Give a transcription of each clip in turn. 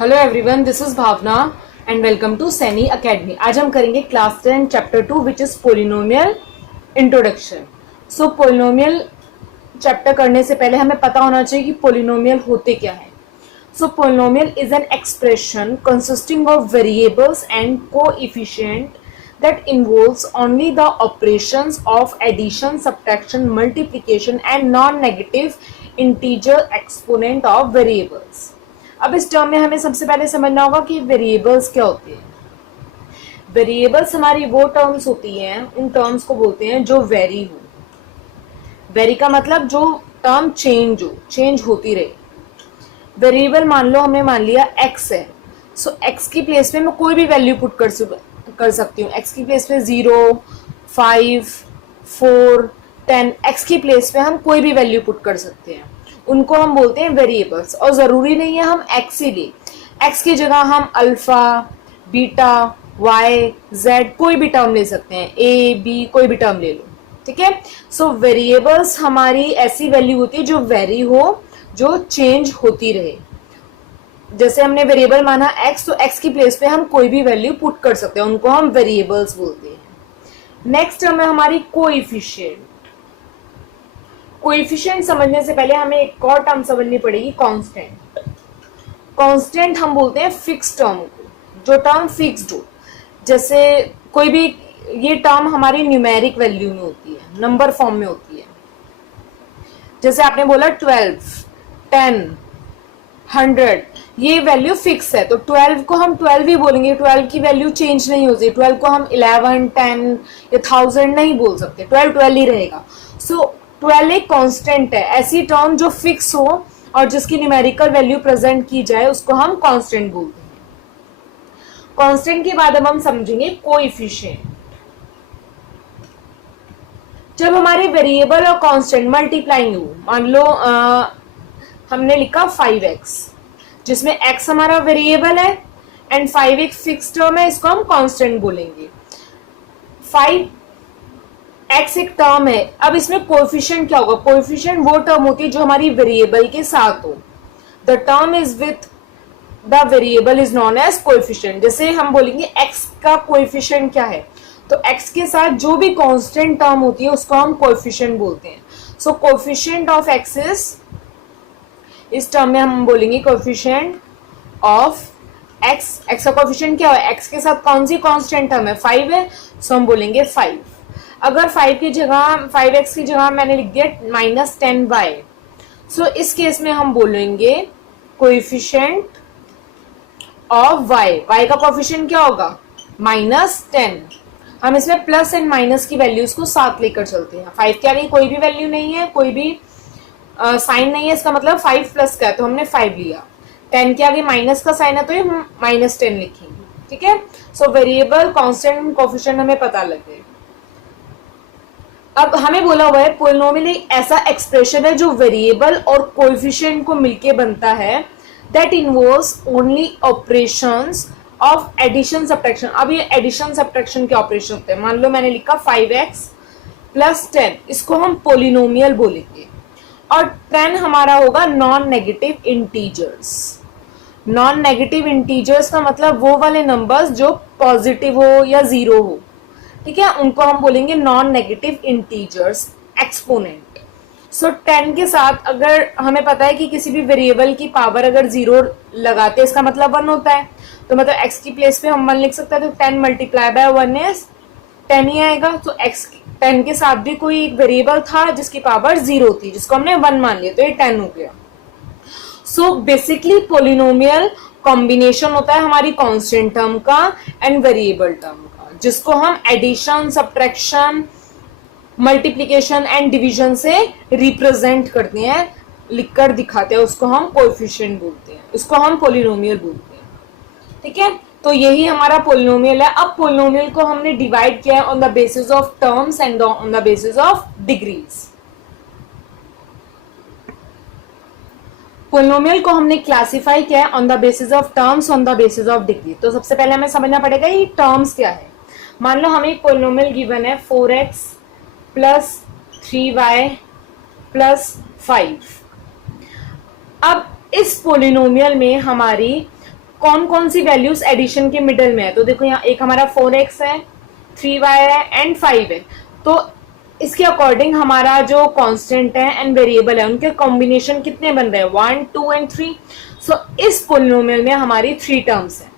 Hello everyone, this is Bhavna and welcome to Saini academy. आज हम करेंगे class 10 chapter 2 which is polynomial introduction. So polynomial chapter करने से पहले हमें पता होना चाहिए कि पोलिनोमियल होते क्या है। So polynomial is an expression consisting of variables and coefficient that involves only the operations of addition, subtraction, multiplication and non-negative integer exponent of variables। अब इस टर्म में हमें सबसे पहले समझना होगा कि वेरिएबल्स क्या होते हैं। वेरिएबल्स हमारी वो टर्म्स होती हैं, उन टर्म्स को बोलते हैं जो वेरी हो। वेरी का मतलब जो टर्म चेंज होती रहे। वेरिएबल मान लो हमने मान लिया x है, सो x की प्लेस पे मैं कोई भी वैल्यू पुट कर सकती हूँ। x की प्लेस पे 0, 5, 4, 10, x की प्लेस पे हम कोई भी वैल्यू पुट कर सकते हैं, उनको हम बोलते हैं वेरिएबल्स। और जरूरी नहीं है हम x ही ले, x की जगह हम अल्फा, बीटा, y, z कोई भी टर्म ले सकते हैं, a, b कोई भी टर्म ले लो, ठीक है। सो वेरिएबल्स हमारी ऐसी वैल्यू होती है जो वेरी हो, जो चेंज होती रहे। जैसे हमने वेरिएबल माना x, तो x की प्लेस पे हम कोई भी वैल्यू पुट कर सकते हैं, उनको हम वेरिएबल्स बोलते हैं। नेक्स्ट टर्म है हमारी कोएफिशिएंट। कोएफिशिएंट समझने से पहले हमें एक और टर्म समझनी पड़ेगी, कांस्टेंट। कांस्टेंट हम बोलते हैं फिक्स टर्म को, जो टर्म फिक्स्ड हो। जैसे कोई भी, ये टर्म हमारी न्यूमेरिक वैल्यू में होती है, नंबर फॉर्म में होती है। जैसे आपने बोला 12, 10, 100, ये वैल्यू फिक्स है, तो 12 को हम 12 ही बोलेंगे। 12 की वैल्यू चेंज नहीं होती। 12 को हम 11, 10 या 1000 नहीं बोल सकते, 12 12 ही रहेगा। सो 12 एक कांस्टेंट है, ऐसी टर्म जो फिक्स हो और जिसकी न्यूमेरिकल वैल्यू प्रेजेंट की जाए उसको हम कांस्टेंट बोलते हैं। कांस्टेंट के बाद अब हम समझेंगे कोएफिशिएंट। जब हमारे वेरिएबल और कांस्टेंट मल्टीप्लाइंग हो, मान लो हमने लिखा 5x, जिसमें x हमारा वेरिएबल है एंड 5 एक फिक्स टर्म है, इसको हम कांस्टेंट बोलेंगे। 5x एक टर्म है। अब इसमें कोएफिशिएंट क्या होगा? कोएफिशिएंट वो टर्म होती है जो हमारी वेरिएबल के साथ हो। The term is with the variable is known as coefficient. जैसे हम बोलेंगे x का कोएफिशिएंट क्या है, तो x के साथ जो भी कांस्टेंट टर्म होती है उसको हम कोएफिशिएंट बोलते हैं। सो कोएफिशिएंट ऑफ x इज, इस टर्म में हम बोलेंगे कोएफिशिएंट ऑफ x। x का कोएफिशिएंट क्या है? x के साथ कौन सी कांस्टेंट टर्म है? 5 है, सो हम बोलेंगे 5। अगर 5 की जगह 5x की जगह मैंने लिख दिया -10y, सो इस केस में हम बोलेंगे कोएफिशिएंट ऑफ y। y का कोएफिशिएंट क्या होगा? -10। हम इसमें प्लस एंड माइनस की वैल्यूज को साथ लेकर चलते हैं। 5 के आगे कोई भी वैल्यू नहीं है, कोई भी साइन नहीं है, इसका मतलब 5 प्लस का है, तो हमने 5 लिया। 10 के आगे माइनस का साइन है, तो ये हम -10 लिखेंगे, ठीक है। सो वेरिएबल, कांस्टेंट, कोएफिशिएंट हमें पता लग गए। अब हमें बोला हुआ है पोलिनोमियल एक ऐसा एक्सप्रेशन है जो वेरिएबल और कोएफिशिएंट को मिलके बनता है, that involves only operations of addition subtraction. अब ये एडिशन सब्ट्रैक्शन के ऑपरेशन होते हैं। मान लो मैंने लिखा 5x + 10, इसको हम पोलिनोमियल बोलेंगे। और 10 हमारा होगा non negative integers. Non negative integers का मतलब वो वाले नंबर्स जो पॉजिटिव हो या 0 हो, ठीक है, उनको हम बोलेंगे नॉन नेगेटिव इंटीजर्स, एक्सपोनेंट। सो 10 के साथ अगर हमें पता है कि किसी भी वेरिएबल की पावर अगर 0 लगाते हैं, इसका मतलब 1 होता है, तो मतलब x की प्लेस पे हम 1 लिख सकते हैं, तो 10 × 1 इज 10 ही आएगा। तो x 10 के साथ भी कोई एक वेरिएबल था जिसकी पावर 0 थी, जिसको हमने 1 मान लिया, तो ये 10 हो गया। सो बेसिकली पोलिनोमियल कॉम्बिनेशन होता है हमारी कांस्टेंट टर्म का एंड वेरिएबल टर्म का, जिसको हम addition, subtraction, multiplication and division से रिप्रेजेंट करते हैं, लिखकर दिखाते हैं, उसको हम कोएफिशिएंट बोलते हैं, उसको हम पोलिनोमियल बोलते हैं, ठीक है। तो यही हमारा पोलिनोमियल है। अब पोलिनोमियल को हमने डिवाइड किया है on the basis of terms and on the basis of degrees. Polynomial को हमने क्लासिफाई किया है on the basis of terms, on the basis of degree. तो सबसे पहले हमें समझना पड़ेगा ये टर्म्स क्या है। मान लो हमें एक पोलिनोमियल गिवन है 4x + 3y + 5। अब इस पोलिनोमियल में हमारी कौन कौन सी वैल्यूज एडिशन के मिडल में है। तो देखो यहाँ एक हमारा 4x है, 3y है एंड 5 है। तो इसके अकॉर्डिंग हमारा जो कांस्टेंट है एंड वेरिएबल है उनके कॉम्बिनेशन कितने बन रहे हैं, 1, 2 एंड 3। सो इस पोलिनोमियल में हमारी 3 टर्म्स है।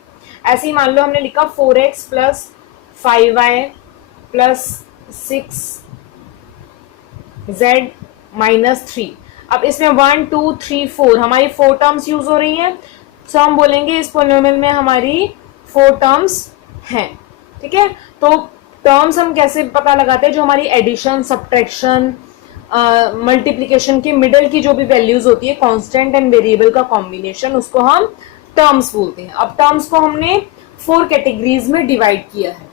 ऐसे ही मान लो हमने लिखा 4x plus 5y plus 6z minus 3। अब इसमें 1, 2, 3, 4 हमारी 4 टर्म्स यूज हो रही हैं। सो हम बोलेंगे इस पोलिनोमियल में हमारी 4 टर्म्स हैं। ठीक है, तो टर्म्स हम कैसे पता लगाते हैं, जो हमारी एडिशन, सब्ट्रैक्शन, मल्टीप्लिकेशन के मिडल की जो भी वैल्यूज होती है, कांस्टेंट एंड वेरिएबल का कॉम्बिनेशन, उसको हम टर्म्स बोलते हैं। अब टर्म्स को हमने 4 कैटेगरीज में डिवाइड किया है,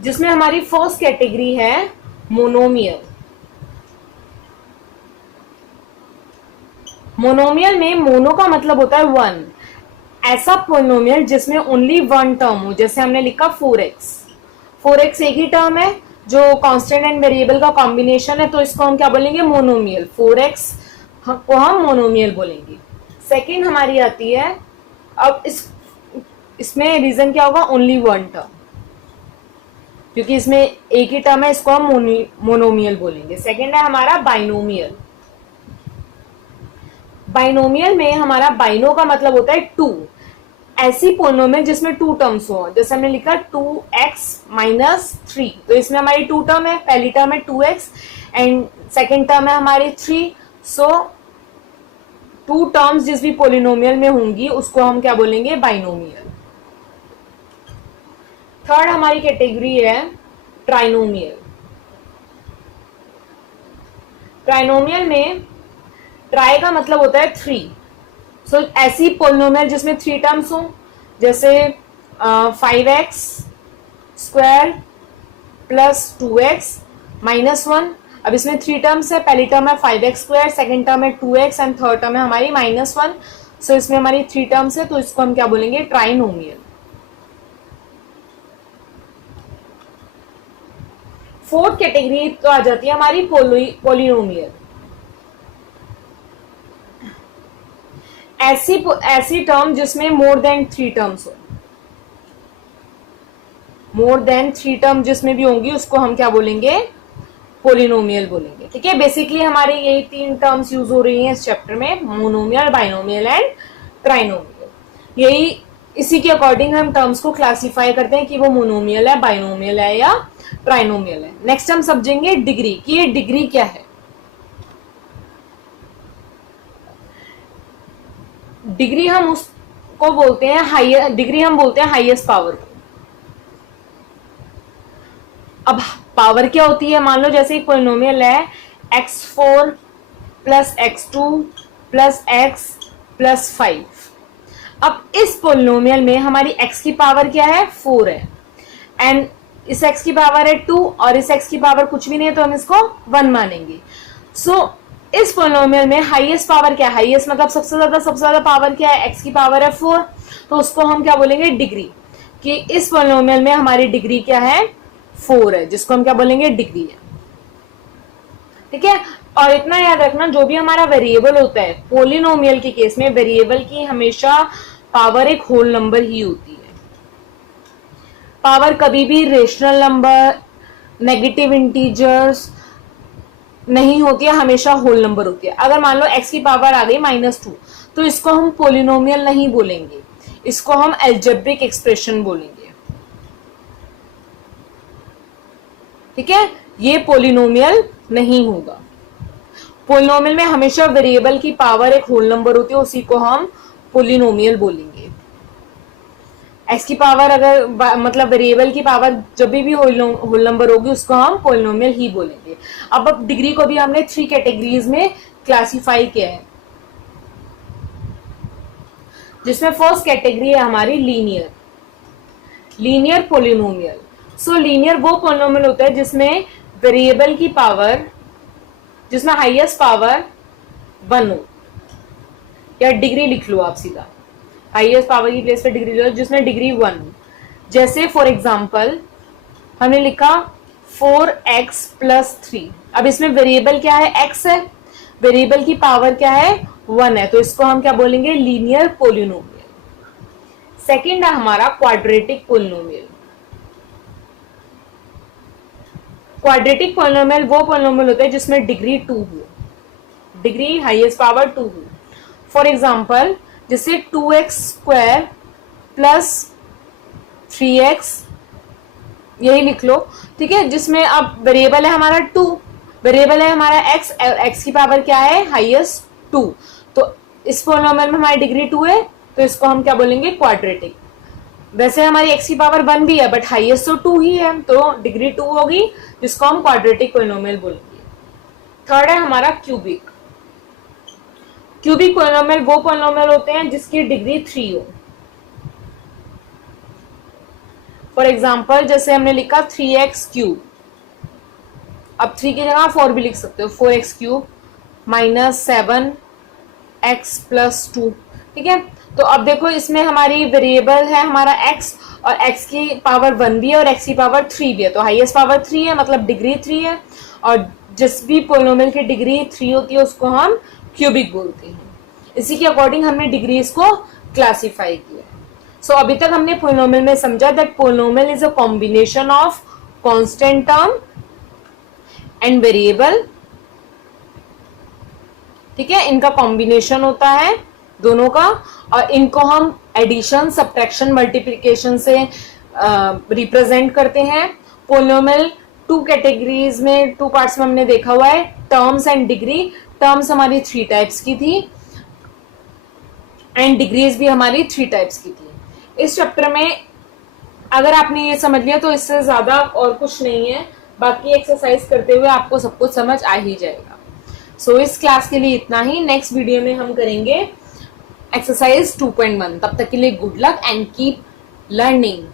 जिसमें हमारी फर्स्ट कैटेगरी है मोनोमियल। मोनोमियल में मोनो का मतलब होता है 1, ऐसा पोलिनोमियल जिसमें ओनली 1 टर्म हो। जैसे हमने लिखा 4x एक ही टर्म है जो कांस्टेंट एंड वेरिएबल का कॉम्बिनेशन है, तो इसको हम क्या बोलेंगे, मोनोमियल। 4x को हम मोनोमियल बोलेंगे। सेकंड हमारी आती है, अब इसमें रीजन क्या होगा, ओनली 1 टर्म, क्योंकि इसमें एक ही टर्म है, इसको हम मोनोमियल बोलेंगे। सेकंड है हमारा बाइनोमियल। बाइनोमियल में हमारा बाइनो का मतलब होता है 2, ऐसी पोलिनोमियल जिसमें 2 टर्म्स हो। जैसे हमने लिखा 2x माइनस 3, तो इसमें हमारी 2 टर्म है। पहली टर्म है 2x एंड सेकेंड टर्म है हमारी 3। सो 2 टर्म्स जिस भी पोलिनोमियल में होंगी उसको हम क्या बोलेंगे, बाइनोमियल। थर्ड हमारी कैटेगरी है ट्राइनोमियल। ट्राइनोमियल में ट्राई का मतलब होता है 3। सो ऐसी पोलिनोमियल जिसमें 3 टर्म्स हो, जैसे 5x square plus 2x minus 1। अब इसमें 3 टर्म्स है, पहली टर्म है 5x स्क्वायर, सेकेंड टर्म है 2x एंड थर्ड टर्म है हमारी माइनस 1। सो इसमें हमारी 3 टर्म्स है, तो इसको हम क्या बोलेंगे, ट्राइनोमियल। फोर्थ कैटेगरी तो आ जाती है हमारी पॉलिनोमियल। ऐसी टर्म जिसमें मोर देन 3 टर्म्स हो। मोर देन 3 टर्म जिसमें भी होंगी उसको हम क्या बोलेंगे, पोलिनोमियल बोलेंगे। ठीक है, बेसिकली हमारी यही 3 टर्म्स यूज हो रही हैं इस चैप्टर में, मोनोमियल, बाइनोमियल एंड ट्राइनोमियल। यही इसी के अकॉर्डिंग हम टर्म्स को क्लासिफाई करते हैं कि वो मोनोमियल है, बाइनोमियल है या ट्राइनोमियल है। नेक्स्ट हम समझेंगे डिग्री, कि ये डिग्री क्या है। डिग्री हम उसको बोलते हैं हाईएस्ट, डिग्री हम बोलते हैं हाईएस्ट पावर को। अब पावर क्या होती है, मान लो जैसे एक पॉलिनोमियल है x4 plus x2 plus x plus 5। अब इस पॉलिनोमियल में हमारी x की पावर क्या है, 4 है, एंड इस x की पावर है 2 और इस x की पावर कुछ भी नहीं है, तो हम इसको 1 मानेंगे। सो इस पॉलिनोमियल में हाईएस्ट पावर क्या है, हाईएस्ट मतलब सबसे ज्यादा पावर क्या है, x की पावर है 4, तो उसको हम क्या बोलेंगे, डिग्री। कि इस पॉलिनोमियल में हमारी डिग्री क्या है, 4 है, जिसको हम क्या बोलेंगे, डिग्री है। ठीक है, और इतना याद रखना, जो भी हमारा वेरिएबल होता है पॉलिनोमियल के केस में, वेरिएबल की हमेशा पावर एक होल नंबर ही होती है। पावर कभी भी रेशनल नंबर, नेगेटिव इंटीजर्स नहीं होती है, हमेशा होल नंबर होती है। अगर मान लो x की पावर आ गई -2, तो इसको हम पॉलिनोमियल नहीं बोलेंगे, इसको हम अलजेब्रिक एक्सप्रेशन बोलेंगे। ठीक है, ये पॉलिनोमियल नहीं होगा। पॉलिनोमियल में हमेशा वेरिएबल की पावर एक होल नंबर होती है, उसी को हम पॉलिनोमियल बोलेंगे। x की पावर अगर मतलब वेरिएबल की पावर जब भी होल नंबर होगी उसको हम पॉलिनोमियल ही बोलेंगे। अब डिग्री को भी हमने 3 कैटेगरीज में क्लासिफाई किया है, जिसमें फर्स्ट कैटेगरी है हमारी लीनियर पॉलिनोमियल। सो लीनियर वो पॉलिनोमियल होता है जिसमें वेरिएबल की पावर, जिसमें हाईएस्ट पावर 1 हो, या डिग्री लिख लो आप सीधा, हाईएस्ट पावर की प्लेस पे डिग्री लो, जिसमें डिग्री 1। जैसे फॉर एग्जांपल हमने लिखा 4x प्लस 3। अब इसमें वेरिएबल क्या है, x है, वेरिएबल की पावर क्या है, 1 है, तो इसको हम क्या बोलेंगे, लीनियर पोलिनोमियल। सेकंड है हमारा क्वाड्रेटिक पोलिनोमियल। क्वाड्रेटिक पोलिनोमियल वो पोलिनोमियल होता है जिसमें डिग्री 2 हो, डिग्री हाईएस्ट पावर 2 हो। फॉर एग्जाम्पल जैसे 2x स्क्वायर प्लस 3x, यही लिख लो, ठीक है, जिसमें अब वेरिएबल है हमारा 2, वेरिएबल है हमारा x और x की पावर क्या है, हाईएस्ट 2। तो इस पोलिनोमियल में हमारी डिग्री 2 है, तो इसको हम क्या बोलेंगे, क्वाड्रेटिक। वैसे हमारी x की पावर 1 भी है बट हाईएस्ट तो 2 ही है, तो डिग्री 2 होगी, जिसको हम क्वाड्रेटिक पोलिनोमियल बोलेंगे। थर्ड है हमारा क्यूबिक। क्यूबिक पोलिनोमियल वो पोलिनोमियल होते हैं जिसकी डिग्री 3 हो। फॉर एग्जाम्पल जैसे हमने लिखा 3x क्यूब, अब 3 की जगह 4 भी लिख सकते हो, 4x cube minus 7x plus 2, ठीक है। तो अब देखो इसमें हमारी वेरिएबल है हमारा x, और x की पावर 1 भी है और x की पावर 3 भी है, तो हाईएस्ट पावर 3 है, मतलब डिग्री 3 है, और जिस भी पोलिनोमियल की डिग्री 3 होती है उसको हम क्यूबिक बोलते हैं। इसी के अकॉर्डिंग हमने डिग्रीज को क्लासिफाई किया। सो अभी तक हमने पोलिनोमियल में समझा that polynomial is a combination of constant term and variable, ठीक है, इनका कॉम्बिनेशन होता है दोनों का, और इनको हम एडिशन, सब्ट्रैक्शन, मल्टीप्लिकेशन से रिप्रेजेंट करते हैं। पोलिनोमियल 2 कैटेगरीज में, 2 पार्ट्स में हमने देखा हुआ है, टर्म्स एंड डिग्री। टर्म्स हमारी 3 टाइप्स की थी एंड डिग्रीज भी हमारी 3 टाइप्स की थी। इस चैप्टर में अगर आपने ये समझ लिया तो इससे ज्यादा और कुछ नहीं है, बाकी एक्सरसाइज करते हुए आपको सब कुछ समझ आ ही जाएगा। सो इस क्लास के लिए इतना ही। नेक्स्ट वीडियो में हम करेंगे एक्सरसाइज 2.1। तब तक के लिए good luck and keep learning.